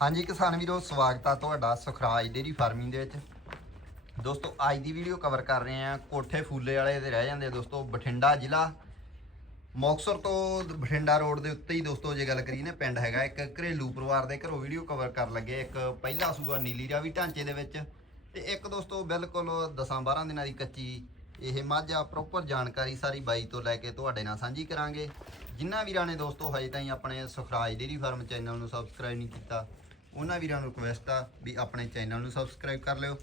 ਹਾਂਜੀ ਕਿਸਾਨ ਵੀਰੋ, ਸਵਾਗਤ ਆ ਤੁਹਾਡਾ ਸੁਖਰਾਜ ਡੇਰੀ ਫਾਰਮਿੰਗ ਦੇ ਵਿੱਚ। ਦੋਸਤੋ, ਅੱਜ ਦੀ ਵੀਡੀਓ ਕਵਰ ਕਰ ਰਹੇ ਆ ਕੋਠੇ ਫੂਲੇ ਵਾਲੇ ਦੇ ਰਹਿ ਜਾਂਦੇ ਆ ਦੋਸਤੋ, ਬਠਿੰਡਾ ਜ਼ਿਲ੍ਹਾ। ਮੌਕਸਰ ਤੋਂ ਬਠਿੰਡਾ ਰੋਡ ਦੇ ਉੱਤੇ ਹੀ ਦੋਸਤੋ, ਜੇ ਗੱਲ ਕਰੀਏ ਨਾ, ਪਿੰਡ ਹੈਗਾ ਇੱਕ ਘਰੇਲੂ ਪਰਿਵਾਰ ਦੇ ਘਰੋਂ ਵੀਡੀਓ ਕਵਰ ਕਰਨ ਲੱਗੇ ਇੱਕ ਪਹਿਲਾ ਸੂਆ ਨੀਲੀ ਰਾਵੀ ਢਾਂਚੇ ਦੇ ਵਿੱਚ ਤੇ ਇੱਕ ਦੋਸਤੋ, ਬਿਲਕੁਲ 10-12 ਦਿਨਾਂ ਦੀ ਕੱਚੀ ਇਹ ਮੱਝ ਆ। ਪ੍ਰੋਪਰ ਜਾਣਕਾਰੀ ਸਾਰੀ ਬਾਈ ਤੋਂ ਲੈ ਕੇ ਤੁਹਾਡੇ ਨਾਲ ਸਾਂਝੀ ਕਰਾਂਗੇ। ਜਿਨ੍ਹਾਂ ਵੀਰਾਂ ਨੇ ਦੋਸਤੋ, ਹਜੇ ਤਾਈਂ ਆਪਣੇ ਸੁਖਰਾਜ ਡੇਰੀ ਫਾਰਮ ਚੈਨਲ ਨੂੰ ਸਬਸਕ੍ਰਾਈਬ ਨਹੀਂ ਕੀਤਾ ਉਹਨਾਂ ਵੀਰਾਂ ਨੂੰ ਰਿਕੁਐਸਟ ਆ ਵੀ ਆਪਣੇ ਚੈਨਲ ਨੂੰ ਸਬਸਕ੍ਰਾਈਬ ਕਰ ਲਿਓ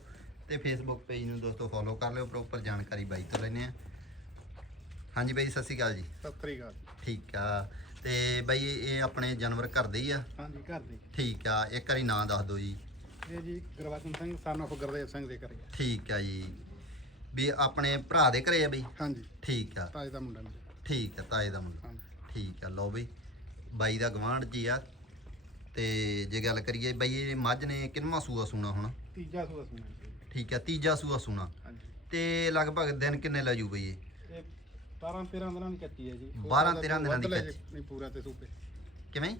ਤੇ ਫੇਸਬੁੱਕ ਪੇਜ ਨੂੰ ਦੋਸਤੋ ਫੋਲੋ ਕਰ ਲਿਓ ਪ੍ਰੋਪਰ ਜਾਣਕਾਰੀ ਬਾਈ ਤੋਂ ਲੈਣੇ ਆ ਹਾਂਜੀ ਬਾਈ ਸਤਿ ਸ਼੍ਰੀ ਅਕਾਲ ਜੀ। ਸਤਿ ਸ੍ਰੀ ਅਕਾਲ ਠੀਕ ਆ। ਤੇ ਬਾਈ ਇਹ ਆਪਣੇ ਜਾਨਵਰ ਘਰ ਦੇ ਹੀ ਆ? ਹਾਂਜੀ ਘਰ ਦੀ ਠੀਕ ਆ। ਇੱਕ ਵਾਰੀ ਨਾਂ ਦੱਸ ਦਿਓ ਜੀ। ਇਹ ਜੀ ਗੁਰਬਚਨ ਸਿੰਘ ਸਨ of ਗੁਰਦੇਵ ਸਿੰਘ ਦੇ ਘਰੇ ਆ। ਠੀਕ ਆ ਜੀ। ਵੀ ਆਪਣੇ ਭਰਾ ਦੇ ਘਰੇ ਆ ਬਈ? ਹਾਂਜੀ। ਠੀਕ ਆ। ਤਾਜ ਦਾ ਮੁੰਡਾ ਠੀਕ ਆ ਤਾਏ ਦਾ ਮੁੰਡਾ। ਹਾਂਜੀ। ਠੀਕ ਆ ਲਓ ਬਈ। ਬਾਈ ਦਾ ਗਵਾਂਢ ਜੀ ਆ। ਤੇ ਜੇ ਗੱਲ ਕਰੀਏ ਬਾਈ ਇਹ ਮੱਝ ਨੇ ਕਿੰਨਵਾਂ ਸੂਆ ਸੂਣਾ ਹੁਣ? ਤੀਜਾ ਸੂਆ ਸੁਣਾ ਜੀ। ਠੀਕ ਆ ਤੀਜਾ ਸੂਆ ਸੂਣਾ। ਹਾਂਜੀ। ਤੇ ਲਗਭਗ ਦਿਨ ਕਿੰਨੇ ਲੈ ਜੂ ਬਈ ਇਹ? ਇਹ 12 13 ਦਿਨਾਂ ਦੀ ਕੱਚੀ ਹੈ ਜੀ। ਹੋ 12 ਸਕਦਾ 13 ਦਿਨਾਂ ਦੀ ਵੱਧ ਲੈ ਜੇ, ਕੱਚੀ। ਨਹੀਂ ਪੂਰਾ ਤੇ ਸੂਪੇ। ਕਿਵੇਂ?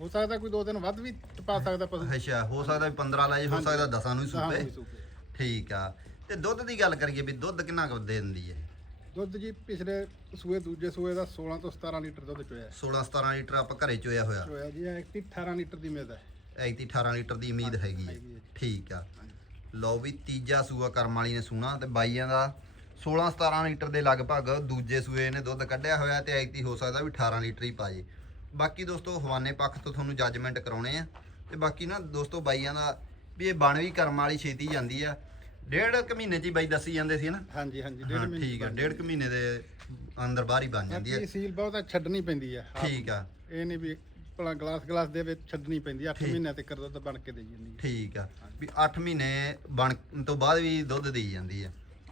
ਹੋ ਸਕਦਾ ਕੋਈ ਦੋ ਦਿਨ ਵੱਧ ਵੀ ਟਪਾ ਸਕਦਾ ਪਸ਼ੂ। ਅੱਛਾ ਹੋ ਸਕਦਾ ਵੀ 15 ਲੈ ਜੇ ਹੋ। ਸਕਦਾ 10 ਨੂੰ ਹੀ ਸੂਪੇ। ਸੂਪੇ। ਠੀਕ ਆ ਤੇ ਦੁੱਧ ਦੀ ਗੱਲ ਕਰੀਏ ਵੀ ਦੁੱਧ ਕਿੰਨਾ ਕੁ ਦੇ ਦਿੰਦੀ ਹੈ? ਦੁੱਧ ਜੀ ਪਿਛਲੇ ਸੂਏ ਦੂਜੇ ਸੂਏ ਦਾ 16 ਤੋਂ 17 ਲੀਟਰ ਦੁੱਧ ਚੋਇਆ 16 17 ਲੀਟਰ ਆਪਾਂ ਘਰੇ ਚੋਇਆ ਹੋਇਆ। ਚੋਇਆ ਜੀ ਇਹ 18 ਲੀਟਰ ਦੀ ਮੇਦ ਹੈ। ਐਤੀ 18 ਲੀਟਰ ਦੀ ਉਮੀਦ ਹੈਗੀ ਹੈ। ਠੀਕ ਆ। ਲਓ ਵੀ ਤੀਜਾ ਸੂਆ ਕਰਮ ਵਾਲੀ ਨੇ ਸੂਣਾ ਤੇ ਬਾਈਆਂ ਦਾ 16 17 ਲੀਟਰ ਦੇ ਲਗਭਗ ਦੂਜੇ ਸੂਏ ਨੇ ਦੁੱਧ ਕੱਢਿਆ ਹੋਇਆ ਤੇ ਐਤੀ ਹੋ ਸਕਦਾ ਵੀ 18 ਲੀਟਰ ਹੀ ਪਾ ਜੇ ਬਾਕੀ ਦੋਸਤੋ ਹਵਾਨੇ ਪੱਖ ਤੋਂ ਤੁਹਾਨੂੰ ਜੱਜਮੈਂਟ ਕਰਾਉਣੇ ਆ। ਤੇ ਬਾਕੀ ਨਾ ਦੋਸਤੋ ਬਾਈਆਂ ਦਾ ਵੀ ਇਹ ਬਣ ਵੀ ਕਰਮ ਵਾਲੀ ਛੇਤੀ ਜਾਂਦੀ ਆ। ਡੇਢ ਕੁ ਮਹੀਨੇ ਹੀ ਬਾਈ ਦੱਸੀ ਜਾਂਦੇ ਸੀ ਨਾ ਹਾਂਜੀ ਹਾਂਜੀ ਡੇਢ ਹਾਂ ਮਹੀਨੇ ਠੀਕ ਆ ਡੇਢ ਕੁ ਮਹੀਨੇ ਦੇ ਅੰਦਰ ਬਾਹਰ ਹੀ ਬਣ ਜਾਂਦੀ ਆ। ਬਾਕੀ ਸੀਲ ਬਹੁਤ ਆ, ਛੱਡਣੀ ਪੈਂਦੀ ਆ। ਠੀਕ ਆ। ਇਹ ਨਹੀਂ ਵੀ ਭਲਾ ਗਲਾਸ ਗਲਾਸ ਦੇ ਵਿੱਚ ਛੱਡਣੀ ਪੈਂਦੀ 8 ਠੀਕ। ਮਹੀਨਿਆਂ ਤੱਕ ਦੁੱਧ ਬਣ ਕੇ ਦੇਈ ਜਾਂਦੀ ਹੈ। ਠੀਕ ਆ ਵੀ 8 ਮਹੀਨੇ ਬਣ ਤੋਂ ਬਾਅਦ ਵੀ ਦੁੱਧ ਦੇਈ ਜਾਂਦੀ ਆ।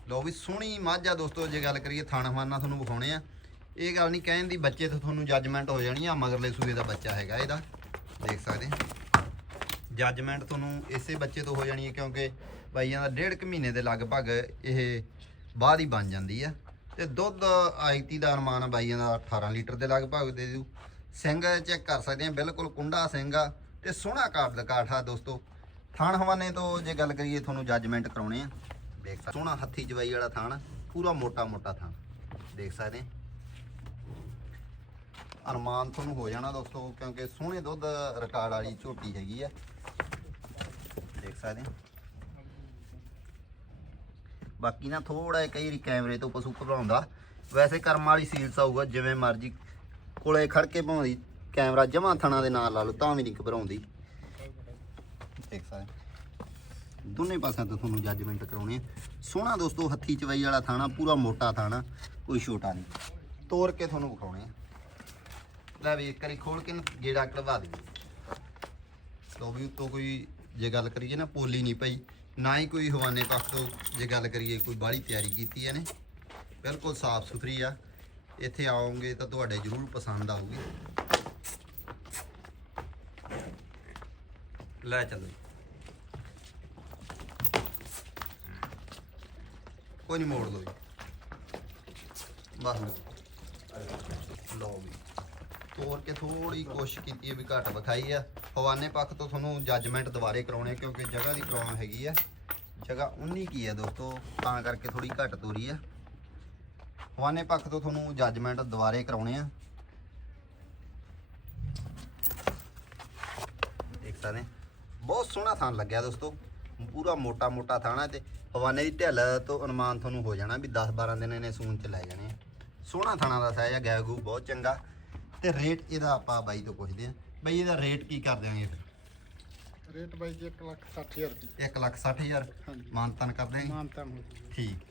ਲਓ ਵੀ ਸੋਹਣੀ ਮੱਝ ਆ ਦੋਸਤੋ ਜੇ ਗੱਲ ਕਰੀਏ ਥਣ ਹਵਾਨਾ ਤੁਹਾਨੂੰ ਵਿਖਾਉਣੇ ਆ। ਇਹ ਗੱਲ ਨਹੀਂ ਕਹਿਣ ਦੀ ਬੱਚੇ ਤੋਂ ਤੁਹਾਨੂੰ ਜੱਜਮੈਂਟ ਹੋ ਜਾਣੀ ਆ ਮਗਰਲੇ ਸੂਏ ਦਾ ਬੱਚਾ ਹੈਗਾ ਇਹਦਾ। ਦੇਖ ਸਕਦੇ ਜੱਜਮੈਂਟ ਤੁਹਾਨੂੰ ਇਸੇ ਬੱਚੇ ਤੋਂ ਹੋ ਜਾਣੀ ਹੈ ਕਿਉਂਕਿ ਬਾਈਆਂ ਦਾ ਡੇਢ ਕੁ ਮਹੀਨੇ ਦੇ ਲਗਭਗ ਇਹ ਬਾਅਦ ਹੀ ਬਣ ਜਾਂਦੀ ਆ। ਤੇ ਦੁੱਧ ਆਇਤੀ ਦਾ ਅਨੁਮਾਨ ਆ ਬਾਈਆਂ ਦਾ 18 ਲੀਟਰ ਦੇ ਲਗਭਗ ਦੇ ਦੂ। ਸਿੰਘ ਚੈੱਕ ਕਰ ਸਕਦੇ ਆ, ਬਿਲਕੁਲ ਕੁੰਡਾ ਸਿੰਘ ਆ ਤੇ ਸੋਹਣਾ ਕਾਠ ਦਾ ਕਾਠ ਆ ਦੋਸਤੋ। ਥਾਣ ਹਵਾਨੇ ਤੋਂ ਜੇ ਗੱਲ ਕਰੀਏ, ਤੁਹਾਨੂੰ ਜੱਜਮੈਂਟ ਕਰਾਉਣੇ ਆ। ਦੇਖ ਸਕਦੇ ਸੋਹਣਾ ਹੱਥੀ ਜਵਾਈ ਵਾਲਾ ਥਾਣ, ਪੂਰਾ ਮੋਟਾ ਮੋਟਾ ਥਾਣ। ਦੇਖ ਸਕਦੇ ਆ। ਅਰਮਾਨ ਤੁਹਾਨੂੰ ਹੋ ਜਾਣਾ ਦੋਸਤੋ, ਕਿਉਂਕਿ ਸੋਹਣੇ ਦੁੱਧ ਰਿਕਾਰਡ ਵਾਲੀ ਝੋਟੀ ਹੈਗੀ ਆ। ਦੇਖ ਸਕਦੇ ਆ। ਬਾਕੀ ਨਾ ਥੋੜਾ ਕਈ ਵਾਰੀ ਕੈਮਰੇ ਤੋਂ ਪਸ਼ੂ ਘਬਰਾਉਂਦਾ। ਵੈਸੇ ਕਰਮ ਵਾਲੀ ਸੀਲਸ ਆਊਗਾ ਜਿਵੇਂ ਮਰਜ਼ੀ ਕੋਲੇ ਖੜ ਕੇ ਭਾਉਂਦੀ ਕੈਮਰਾ ਜਮਾ ਥਣਾ ਦੇ ਨਾਲ ਲਾ ਲਓ, ਤਾਂ ਵੀ ਨਹੀਂ ਘਬਰਾਉਂਦੀ। ਦੇਖ ਸਕਦੇ ਦੋਨੇ ਪਾਸਿਆਂ ਤੋਂ ਤੁਹਾਨੂੰ ਜੱਜਮੈਂਟ ਕਰਾਉਣੀ ਹੈ ਸੋਹਣਾ ਦੋਸਤੋ, ਹੱਥੀ ਚਵਾਈ ਵਾਲਾ ਥਾਣਾ, ਪੂਰਾ ਮੋਟਾ ਥਾਣਾ, ਕੋਈ ਛੋਟਾ ਨਹੀਂ। ਤੋੜ ਕੇ ਤੁਹਾਨੂੰ ਵਿਖਾਉਣੇ ਆ। ਲੈ ਵੀ ਇੱਕ ਵਾਰੀ ਖੋਲ ਕੇ ਗੇੜਾ ਕਢਵਾ ਦੇ। ਲੋ ਵੀ ਉੱਤੋਂ ਕੋਈ ਜੇ ਗੱਲ ਕਰੀਏ ਨਾ, ਪੋਲੀ ਨਹੀਂ ਪਈ। ਨਾ ਹੀ ਕੋਈ ਹਵਾਨੇ ਪੱਖ ਤੋਂ ਜੇ ਗੱਲ ਕਰੀਏ, ਕੋਈ ਬਾਹਲੀ ਤਿਆਰੀ ਕੀਤੀ ਇਹਨੇ। ਬਿਲਕੁਲ ਸਾਫ਼ ਸੁਥਰੀ ਆ। ਇੱਥੇ ਆਓਗੇ ਤਾਂ ਤੁਹਾਡੇ ਜ਼ਰੂਰ ਪਸੰਦ ਆਊਗੀ। ਲੈ ਚੱਲੋ ਕੋਈ ਨਹੀਂ ਮੋੜ ਲਓ ਜੀ। ਬਸ। ਲਓ ਵੀ ਤੋੜ ਕੇ ਥੋੜੀ ਕੋਸ਼ਿਸ਼ ਕੀਤੀ ਹੈ ਵੀ ਘੱਟ ਵਿਖਾਈ ਆ ਹਵਾਨੇ ਪੱਖ ਤੋਂ ਤੁਹਾਨੂੰ ਜੱਜਮੈਂਟ ਦੁਬਾਰੇ ਕਰਾਉਣੇ ਕਿਉਂਕਿ ਜਗ੍ਹਾ ਦੀ ਪ੍ਰੋਬਲਮ ਹੈਗੀ ਆ। ਜਗ੍ਹਾ ਉਨੀ ਕੀ ਹੈ ਦੋਸਤੋ, ਤਾਂ ਕਰਕੇ ਥੋੜੀ ਘੱਟ ਤੋਰੀ ਆ। ਹਵਾਨੇ ਪੱਖ ਤੋਂ ਤੁਹਾਨੂੰ ਜੱਜਮੈਂਟ ਦੁਬਾਰੇ ਕਰਾਉਣੇ ਆ। ਦੇਖ ਸਕਦੇ ਬਹੁਤ ਸੋਹਣਾ ਥਾਂ ਲੱਗਿਆ ਦੋਸਤੋ। ਪੂਰਾ ਮੋਟਾ ਮੋਟਾ ਥਾਣਾ ਤੇ ਹਵਾਨੇ ਦੀ ਢਿੱਲ ਤੋਂ ਅਨੁਮਾਨ ਤੁਹਾਨੂੰ ਹੋ ਜਾਣਾ ਵੀ 10 12 ਦਿਨ ਇਹਨੇ ਸੂਨ ਚ ਲੈ ਜਾਣੇ ਆ। ਸੋਹਣਾ ਥਾਣਾ ਦਾ ਸਾਇਜ਼ ਆ ਗੈਗੂ ਬਹੁਤ ਚੰਗਾ। ਤੇ ਰੇਟ ਇਹਦਾ ਆਪਾਂ ਬਾਈ ਤੋਂ ਪੁੱਛਦੇ ਆ ਬਈ ਇਹਦਾ ਰੇਟ ਕੀ ਕਰ ਦਿਆਂਗੇ ਫਿਰ? ਰੇਟ ਬਾਈ ਜੀ 1 ਲੱਖ 60 ਹਜ਼ਾਰ ਰੁਪਏ 1 ਲੱਖ 60 ਹਜ਼ਾਰ। ਹਾਂਜੀ। ਮਾਨਤਨ ਕਰ ਦਿਆਂਗੇ ਮਾਨਤਾ ਹੋ ਠੀਕ।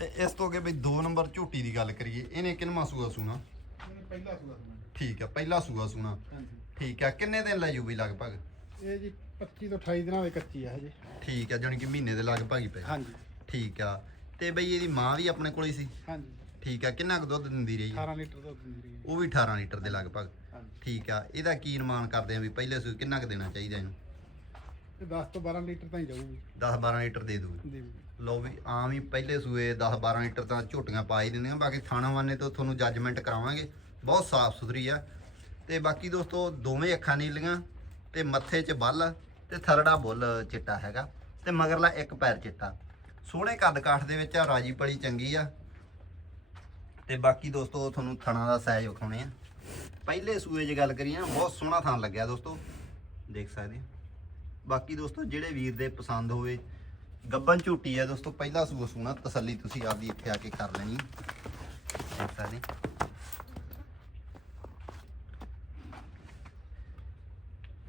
ਤੇ ਇਸ ਤੋਂ ਅੱਗੇ ਬਈ 2 ਨੰਬਰ ਝੋਟੀ ਦੀ ਗੱਲ ਕਰੀਏ ਇਹਨੇ ਕਿੰਨਵਾਂ ਸੂਆ ਸੂਣਾ? ਪਹਿਲਾ ਸੂਆ ਸੁਣਾ ਠੀਕ ਆ ਪਹਿਲਾ ਸੂਆ ਸੂਣਾ। ਹਾਂਜੀ। ਠੀਕ ਆ ਕਿੰਨੇ ਦਿਨ ਲੈ ਜੂ ਬਈ ਲਗਭਗ? ਇਹ ਜੀ 25 ਤੋਂ 28 ਦਿਨਾਂ ਦੀ ਕੱਚੀ ਆ ਹਜੇ ਠੀਕ ਆ ਜਾਣੀ ਕਿ ਮਹੀਨੇ ਦੇ ਲਗਭਗ ਹੀ ਪਏ। ਹਾਂਜੀ। ਠੀਕ ਆ ਤੇ ਬਈ ਇਹਦੀ ਮਾਂ ਵੀ ਆਪਣੇ ਕੋਲ ਹੀ ਸੀ? ਹਾਂਜੀ। ਠੀਕ ਆ ਕਿੰਨਾ ਕੁ ਦੁੱਧ ਦਿੰਦੀ ਰਹੀ ਆ? 18 ਲੀਟਰ ਦੁੱਧ ਦਿੰਦੀ ਹੈ ਉਹ ਵੀ 18 ਲੀਟਰ ਦੇ ਲਗਭਗ। ਹਾਂਜੀ। ਠੀਕ ਆ ਇਹਦਾ ਕੀ ਅਨੁਮਾਨ ਕਰਦੇ ਆ ਵੀ ਪਹਿਲੇ ਸੂ ਕਿੰਨਾ ਕੁ ਦੇਣਾ ਚਾਹੀਦਾ ਇਹਨੂੰ? ਤੇ 10 ਤੋਂ 12 ਲੀਟਰ ਤਾਂ ਹੀ ਜਾਊਗੀ 10 12 ਲੀਟਰ ਦੇ ਦੂ ਦੀ ਲਓ ਵੀ ਆਮ ਹੀ ਪਹਿਲੇ ਸੂਏ 10 12 ਲੀਟਰ ਤਾਂ ਝੋਟੀਆਂ ਪਾ ਹੀ ਦਿੰਦੀਆਂ ਬਾਕੀ ਥਾਣਾ ਵਾਨੇ ਤੋਂ ਤੁਹਾਨੂੰ ਜੱਜਮੈਂਟ ਕਰਾਵਾਂਗੇ। ਬਹੁਤ ਸਾਫ਼ ਸੁਥਰੀ ਆ। ਤੇ ਬਾਕੀ ਦੋਸਤੋ ਦੋਵੇਂ ਅੱਖਾਂ ਨੀਲੀਆਂ ਤੇ ਮੱਥੇ 'ਚ ਬੱਲ ਤੇ ਥਰੜਾ ਬੁੱਲ ਚਿੱਟਾ ਹੈਗਾ। ਤੇ ਮਗਰਲਾ ਇੱਕ ਪੈਰ ਚਿੱਟਾ। ਸੋਹਣੇ ਕੱਦ ਕਾਠ ਦੇ ਵਿੱਚ ਆ ਰਾਜੀ ਪਲੀ ਚੰਗੀ ਆ। ਤੇ ਬਾਕੀ ਦੋਸਤੋ, ਤੁਹਾਨੂੰ ਥਣਾ ਦਾ ਸਾਈਜ਼ ਵਿਖਾਉਣੇ ਆ। ਪਹਿਲੇ ਸੂਏ 'ਚ ਗੱਲ ਕਰੀਏ ਨਾ, ਬਹੁਤ ਸੋਹਣਾ ਥਾਂ ਲੱਗਿਆ ਦੋਸਤੋ। ਦੇਖ ਸਕਦੇ ਬਾਕੀ ਦੋਸਤੋ, ਜਿਹੜੇ ਵੀਰ ਦੇ ਪਸੰਦ ਹੋਵੇ ਗੱਬਨ ਝੂਟੀ ਆ ਦੋਸਤੋ, ਪਹਿਲਾ ਸੂਆ ਸੂਣਾ ਤਸੱਲੀ ਤੁਸੀਂ ਆਪਦੀ ਇੱਥੇ ਆ ਕੇ ਕਰ ਲੈਣੀ। ਦੇਖ ਸਕਦੇ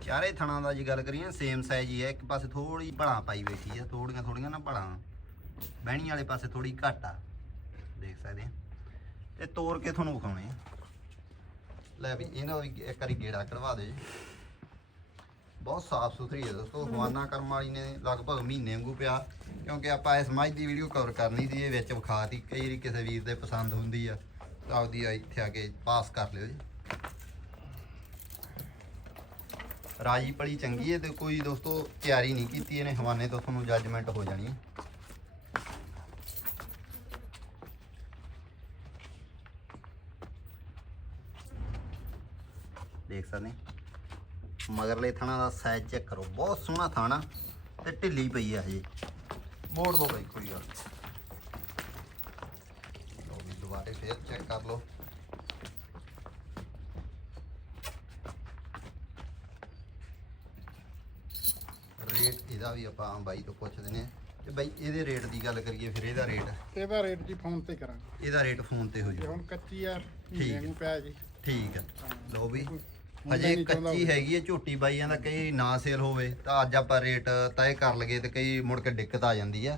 ਚਾਰੇ ਥਣਾ ਦਾ ਜੀ ਗੱਲ ਕਰੀਏ ਸੇਮ ਸਾਈਜ਼ ਹੀ ਹੈ ਇੱਕ ਪਾਸੇ ਥੋੜੀ ਭਲਾ ਪਾਈ ਬੈਠੀ ਆ, ਥੋੜੀਆਂ ਥੋੜੀਆਂ ਨਾ ਭਲਾ। ਬਹਿਣੀ ਵਾਲੇ ਪਾਸੇ ਥੋੜੀ ਘੱਟ ਆ। ਦੇਖ ਸਕਦੇ ਆ। ਤੇ ਤੋੜ ਕੇ ਤੁਹਾਨੂੰ ਵਿਖਾਉਣੇ ਆ। ਲੈ ਵੀ ਇਹਨਾਂ ਦਾ ਵੀ ਇੱਕ ਵਾਰੀ ਗੇੜਾ ਕਢਵਾ ਦਿਓ ਜੀ। ਬਹੁਤ ਸਾਫ਼ ਸੁਥਰੀ ਹੈ ਦੋਸਤੋ, ਹਵਾਨਾ ਕਰਮ ਵਾਲੀ ਨੇ ਲਗਭਗ ਮਹੀਨੇ ਵਾਂਗੂ ਪਿਆ, ਕਿਉਂਕਿ ਆਪਾਂ ਇਸ ਮੱਝ ਦੀ ਵੀਡੀਓ ਕਵਰ ਕਰਨੀ ਸੀ, ਇਹ ਵਿੱਚ ਵਿਖਾਤੀ, ਕਈ ਵਾਰੀ ਕਿਸੇ ਵੀਰ ਦੇ ਪਸੰਦ ਹੁੰਦੀ ਆ, ਤਾਂ ਆਪਦੀ ਆ ਇੱਥੇ ਆ ਕੇ ਪਾਸ ਕਰ ਲਿਓ ਜੀ। ਰਾਜੀ ਪਲੀ ਚੰਗੀ ਹੈ ਤੇ ਕੋਈ ਦੋਸਤੋ ਤਿਆਰੀ ਨਹੀਂ ਕੀਤੀ, ਇਹਨੇ ਹਵਾਨੇ ਤੋਂ ਤੁਹਾਨੂੰ ਜੱਜਮੈਂਟ ਹੋ ਜਾਣੀ ਹੈ। ਦੇਖ ਸਕਦੇ ਮਗਰਲੇ ਥਾਣਾ ਦਾ ਸਾਈਜ਼ ਚੈੱਕ ਕਰੋ। ਬਹੁਤ ਸੋਹਣਾ ਥਾਣਾ ਤੇ ਢਿੱਲੀ ਪਈ ਆ ਹਜੇ। ਮੋੜ ਦੋ ਬਈ ਕੋਈ ਗੱਲ। ਲਓ ਵੀ ਦੁਬਾਰੇ ਫੇਰ ਚੈੱਕ ਕਰ ਲਓ। ਰੇਟ ਇਹਦਾ ਵੀ ਆਪਾਂ ਬਾਈ ਤੋਂ ਪੁੱਛਦੇ ਨੇ। ਤੇ ਬਾਈ ਇਹਦੇ ਰੇਟ ਦੀ ਗੱਲ ਕਰੀਏ ਫਿਰ ਇਹਦਾ ਰੇਟ ਇਹਦਾ ਰੇਟ ਜੀ ਫੋਨ ਤੇ ਕਰਾਂਗੇ। ਇਹਦਾ ਰੇਟ ਫੋਨ ਤੇ ਹੋ ਜਾਊ। ਹੁਣ ਕੱਚੀ ਆ ਠੀਕ ਹੈ। ਨੂੰ ਪਿਆ ਜੀ। ਠੀਕ ਹੈ। ਲਓ ਵੀ। ਹਜੇ ਕੱਚੀ ਹੈਗੀ ਹੈ ਝੋਟੀ ਬਾਈਆਂ ਦਾ ਕਈ ਨਾ ਸੇਲ ਹੋਵੇ ਤਾਂ ਅੱਜ ਆਪਾਂ ਰੇਟ ਤੈਅ ਕਰ ਲਗੇ ਤੇ ਕਈ ਮੁੜ ਕੇ ਦਿੱਕਤ ਆ ਜਾਂਦੀ ਆ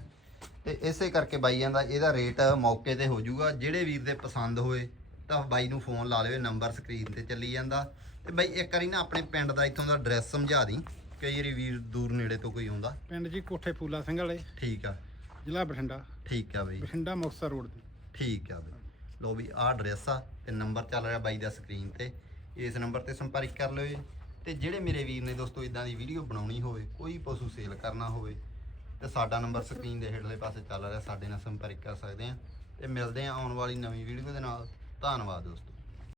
ਤੇ ਇਸੇ ਕਰਕੇ ਬਾਈਆਂ ਦਾ ਇਹਦਾ ਰੇਟ ਮੌਕੇ ਤੇ ਹੋ ਜਾਊਗਾ। ਜਿਹੜੇ ਵੀਰ ਦੇ ਪਸੰਦ ਹੋਏ ਤਾਂ ਬਾਈ ਨੂੰ ਫੋਨ ਲਾ ਲਿਓ ਨੰਬਰ ਸਕਰੀਨ ਤੇ ਚੱਲੀ ਜਾਂਦਾ। ਤੇ ਬਾਈ ਇੱਕ ਵਾਰੀ ਨਾ ਆਪਣੇ ਪਿੰਡ ਦਾ ਇੱਥੋਂ ਦਾ ਐਡਰੈਸ ਸਮਝਾ ਦੀ। ਕਈ ਵਾਰੀ ਵੀਰ ਦੂਰ ਨੇੜੇ ਤੋਂ ਕੋਈ ਆਉਂਦਾ। ਪਿੰਡ ਜੀ ਕੋਠੇ ਫੂਲਾ ਸਿੰਘ ਵਾਲੇ। ਠੀਕ ਆ। ਜ਼ਿਲ੍ਹਾ ਬਠਿੰਡਾ। ਠੀਕ ਆ ਬਾਈ। ਬਠਿੰਡਾ ਮੁਕਤਸਰ ਰੋਡ ਤੇ। ਠੀਕ ਆ ਬਈ। ਲੋ ਵੀ ਆਹ ਐਡਰੈਸ ਆ ਤੇ ਨੰਬਰ ਚੱਲ ਰਿਹਾ ਬਾਈ ਦਾ ਸਕਰੀਨ ਤੇ। ਇਸ ਨੰਬਰ ਤੇ ਸੰਪਰਕ ਕਰ ਲਿਓ ਜੀ। ਤੇ ਜਿਹੜੇ ਮੇਰੇ ਵੀਰ ਨੇ ਦੋਸਤੋ ਇਦਾਂ ਦੀ ਵੀਡੀਓ ਬਣਾਉਣੀ ਹੋਵੇ, ਕੋਈ ਪਸ਼ੂ ਸੇਲ ਕਰਨਾ ਹੋਵੇ, ਤੇ ਸਾਡਾ ਨੰਬਰ ਸਕਰੀਨ ਦੇ ਹੇਠਲੇ ਪਾਸੇ ਚੱਲ ਰਿਹਾ, ਸਾਡੇ ਨਾਲ ਸੰਪਰਕ ਕਰ ਸਕਦੇ ਆ। ਤੇ ਮਿਲਦੇ ਆ ਆਉਣ ਵਾਲੀ ਨਵੀਂ ਵੀਡੀਓ ਦੇ ਨਾਲ। ਧੰਨਵਾਦ ਦੋਸਤੋ।